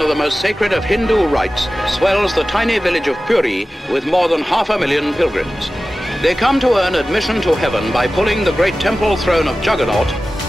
one of the most sacred of Hindu rites, swells the tiny village of Puri with more than 500,000 pilgrims. They come to earn admission to heaven by pulling the great temple throne of Jagannath